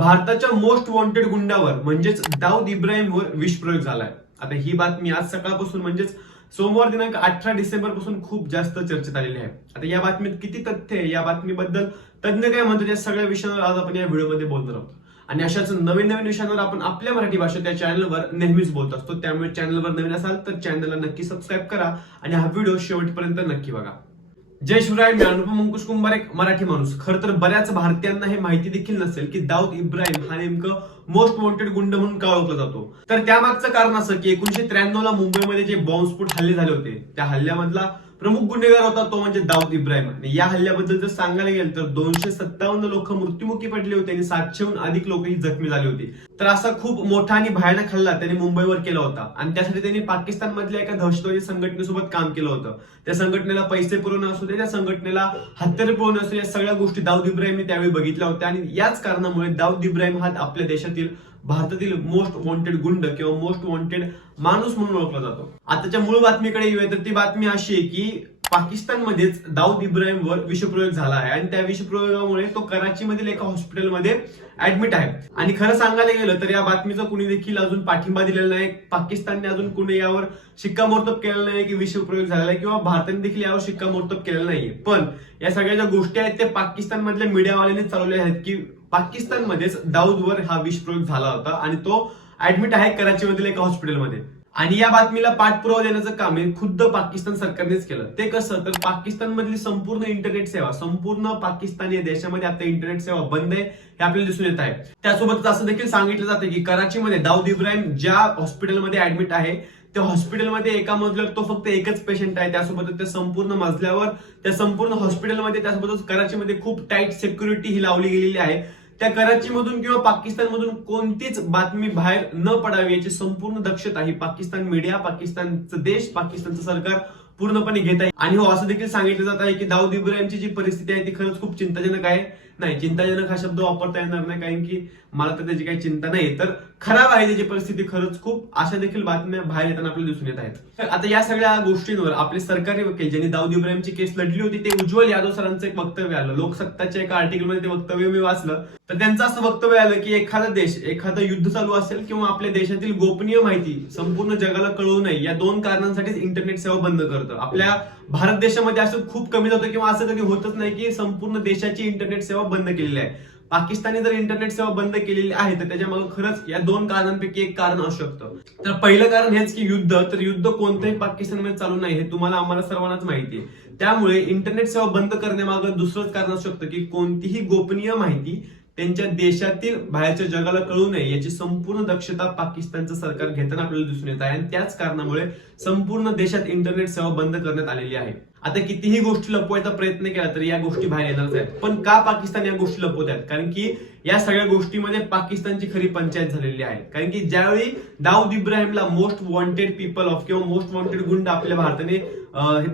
भारताच्या most wanted गुंडावर म्हणजेच दाऊद इब्राहिमवर विषप्रयोग झालाय. आता ही बातमी आज सकाळपासून म्हणजेच सोमवार दिनांक अठरा डिसेंबरपासून खूप जास्त चर्चेत आलेली आहे. आता या बातमीत किती तथ्य आहे या बातमीबद्दल तज्ञ काय म्हणतात या सगळ्या विषयांवर आज आपण या व्हिडिओमध्ये बोलणार आहोत. आणि अशाच नवीन नवीन विषयांवर आपण आपल्या मराठी भाषेत या चॅनलवर नेहमीच बोलत असतो. त्यामुळे चॅनलवर नवीन असाल तर चॅनलला नक्की सबस्क्राईब करा आणि हा व्हिडिओ शेवटपर्यंत नक्की बघा. जय शिवराय मी अनुपम अंकुश कुंभार एक मराठी माणूस. खर तर बऱ्याच भारतीयांना हे माहिती देखील नसेल की दाऊद इब्राहिम हा नेमकं मोस्ट वॉन्टेड गुंड म्हणून का ओळखला जातो. तर त्यामागचं कारण असं की एकोणीशे त्र्याण्णव ला मुंबईमध्ये जे बॉम्बस्फोट हल्ले झाले होते त्या हल्ल्यामधला प्रमुख गुन्हेगार होता तो म्हणजे दाऊद इब्राहिम. आणि या हल्ल्याबद्दल जर सांगायला गेलं तर दोनशे सत्तावन्न लोक मृत्युमुखी पडले होते आणि सातशेहून अधिक लोक ही जखमी झाले होते. तर असा खूप मोठा आणि भयानक हल्ला त्यांनी मुंबईवर केला होता. आणि त्यासाठी त्यांनी पाकिस्तान मधल्या एका दहशतवादी संघटनेसोबत काम केलं होतं. त्या संघटनेला पैसे पुरवणं असू दे त्या संघटनेला हत्यारे पुरवणं असू या सगळ्या गोष्टी दाऊद इब्राहिमने त्यावेळी बघितल्या होत्या. आणि याच कारणामुळे दाऊद इब्राहिम हा आपल्या देशातील भारतातील मोस्ट वॉन्टेड गुंड किंवा मोस्ट वॉन्टेड माणूस म्हणून ओळखला जातो. आताच्या मूळ बातमीकडे येऊया तर ती बातमी अशी आहे की पाकिस्तानमध्येच दाऊद इब्राहिमवर विषप्रयोग झाला आहे आणि त्या विषप्रयोगामुळे तो कराचीमधील एका हॉस्पिटलमध्ये ऍडमिट आहे. आणि खरं सांगायला गेलं तर या बातमीचा कुणी देखील अजून पाठिंबा दिलेला नाही. पाकिस्तानने अजून कुणी यावर शिक्कामोर्तब केलेला नाही की विषप्रयोग झालेला आहे किंवा भारताने देखील यावर शिक्कामोर्तब केलेला नाहीये. पण या सगळ्या ज्या गोष्टी आहेत त्या पाकिस्तानमधल्या मीडियावाल्याने मीडियावाल्यांनी चालवल्या आहेत की पाकिस्तानमध्येच दाऊदवर हा विषप्रयोग झाला होता आणि तो ऍडमिट आहे कराचीमधील एका हॉस्पिटलमध्ये आणि या बातमीला पाठपुरावा देण्याचं काम हे खुद्द पाकिस्तान सरकारनेच केलं. ते कसं? तर पाकिस्तानमधली संपूर्ण इंटरनेट सेवा संपूर्ण पाकिस्तान या देशामध्ये आता इंटरनेट सेवा बंद आहे हे आपल्याला दिसून येत आहे. त्यासोबतच असं देखील सांगितलं जातं की कराचीमध्ये दाऊद इब्राहिम ज्या हॉस्पिटलमध्ये ऍडमिट आहे त्या हॉस्पिटलमध्ये एका मजल्यावर तो फक्त एकच पेशंट आहे. त्यासोबत त्या संपूर्ण मजल्यावर त्या संपूर्ण हॉस्पिटलमध्ये त्यासोबतच कराचीमध्ये खूप टाईट सिक्युरिटी ही लावली गेलेली आहे. त्या कराचीमधून किंवा पाकिस्तानमधून कोणतीच बातमी बाहेर न पडावी याची संपूर्ण दक्षता ही पाकिस्तान मीडिया पाकिस्तानचं देश पाकिस्तानचं सरकार पूर्णपणे घेत आहे. आणि हो असं देखील सांगितलं जात आहे की दाऊद इब्राहिमची जी परिस्थिती आहे ती खरंच खूप चिंताजनक आहे. नाही चिंताजनक हा शब्द वापरता येणार नाही कारण की मला तर त्याची काही चिंता नाही. तर खराब आहे त्याची परिस्थिती खरंच खूप. अशा देखील बातम्या बाहेर येताना आपल्याला दिसून येत आहेत. आता या सगळ्या गोष्टींवर आपले सरकारी वकील ज्यांनी दाऊद इब्राहिमची केस लढली होती ते उज्ज्वल यादव सरांचं एक वक्तव्य आलं. लोकसत्ताच्या एका आर्टिकलमध्ये ते वक्तव्य मी वाचलं. तर त्यांचं असं वक्तव्य आलं की एखादा देश एखादं युद्ध चालू असेल किंवा आपल्या देशातील गोपनीय माहिती संपूर्ण जगाला कळू नये या दोन कारणांसाठीच इंटरनेट सेवा बंद करतं. आपल्या भारत देशामध्ये असं खूप कमी जातं किंवा असं कधी होतच नाही की संपूर्ण देशाची इंटरनेट सेवा बंद केलेली आहे. पाकिस्तानने जर इंटरनेट सेवा बंद केलेली आहे तर त्याच्यामागे खरंच या दोन कारणांपैकी एक कारण असू शकतं. तर पहिलं कारण हेच की युद्ध तर युद्ध कोणत्याही पाकिस्तानमध्ये चालू नाही हे तुम्हाला आम्हाला सर्वांनाच माहिती आहे. त्यामुळे इंटरनेट सेवा बंद करण्यामागं दुसरंच कारण असू शकतं की कोणतीही गोपनीय माहिती त्यांच्या देशातील बाहेरच्या जगाला कळू नये याची संपूर्ण दक्षता पाकिस्तानचं सरकार घेताना आपल्याला दिसून येत आहे. आणि त्याच कारणामुळे संपूर्ण देशात इंटरनेट सेवा बंद करण्यात आलेली आहे. आता कितीही गोष्टी लपवायचा प्रयत्न केला तरी या गोष्टी बाहेर येणारच आहेत. पण का पाकिस्तान या गोष्टी लपवत आहेत? कारण की या सगळ्या गोष्टीमध्ये पाकिस्तानची खरी पंचायत झालेली आहे. कारण की ज्यावेळी दाऊद इब्राहिमला मोस्ट वॉन्टेड पीपल ऑफ किंवा मोस्ट वॉन्टेड गुंड आपल्या भारताने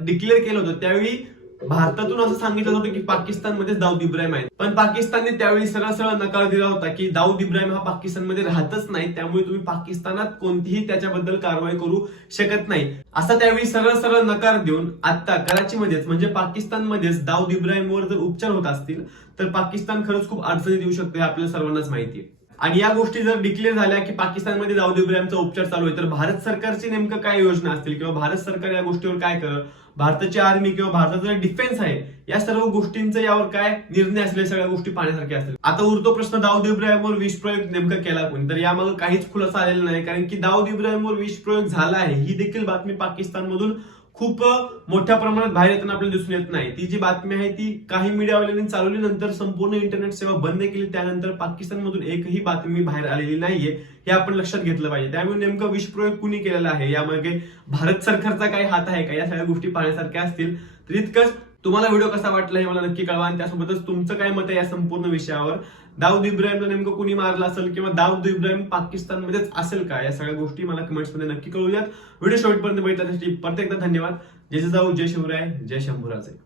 डिक्लेअर केलं होतं त्यावेळी भारतातून असं सांगितलं होतं की पाकिस्तानमध्येच दाऊद इब्राहिम आहे पण पाकिस्तानने त्यावेळी सरळ सरळ नकार दिला होता की दाऊद इब्राहिम हा पाकिस्तानमध्ये राहतच नाही त्यामुळे तुम्ही पाकिस्तानात कोणतीही त्याच्याबद्दल कारवाई करू शकत नाही. असा त्यावेळी सरळ सरळ नकार देऊन आता कराचीमध्येच म्हणजे पाकिस्तानमध्येच दाऊद इब्राहिमवर जर उपचार होत असतील तर पाकिस्तान खरंच खूप अडचणी देऊ शकतो हे आपल्या सर्वांनाच माहिती आहे. आणि या गोष्टी जर डिक्लेअर झाल्या की पाकिस्तानमध्ये दाऊद इब्राहिमचा उपचार चालू आहे तर भारत सरकारची नेमकं काय योजना असतील? किंवा भारत सरकार या गोष्टीवर काय करत भारताची आर्मी किंवा भारताचा डिफेन्स आहे या सर्व गोष्टींचा यावर काय निर्णय असले सगळ्या गोष्टी पाहण्यासारख्या असतील. आता उरतो प्रश्न दाऊद इब्राहिमवर विष प्रयोग नेमका केला कोणी? तर यामागे काहीच खुलासा आलेला नाही कारण की दाऊद इब्राहिमवर विष प्रयोग झाला आहे. ही देखील बातमी पाकिस्तानमधून खूप मोठ्या प्रमाणात बाहेर येताना आपल्याला दिसून येत नाही. ती जी बातमी आहे ती काही मीडियावाल्यांनी चालवली नंतर संपूर्ण इंटरनेट सेवा बंद केली. त्यानंतर पाकिस्तानमधून एकही बातमी बाहेर आलेली नाहीये हे आपण लक्षात घेतलं पाहिजे. त्यामुळे नेमकं विषप्रयोग कुणी केलेला आहे? यामागे भारत सरकारचा काही हात आहे का? या सगळ्या गोष्टी पाहण्यासारख्या असतील. तर इतकंच तुम्हाला व्हिडिओ कसा वाटला हे मला नक्की कळवा आणि त्यासोबतच तुमचं काय मत आहे या संपूर्ण विषयावर? दाऊद इब्राहिमला नेमकं कुणी मारलं असेल किंवा दाऊद इब्राहिम पाकिस्तानमध्येच असेल का? या सगळ्या गोष्टी मला कमेंट्समध्ये नक्की कळूयात. व्हिडिओ शेवटपर्यंत बघितल्यासाठी परत एकदा धन्यवाद. जय जाऊ जय शिवराय जय शंभूराजे.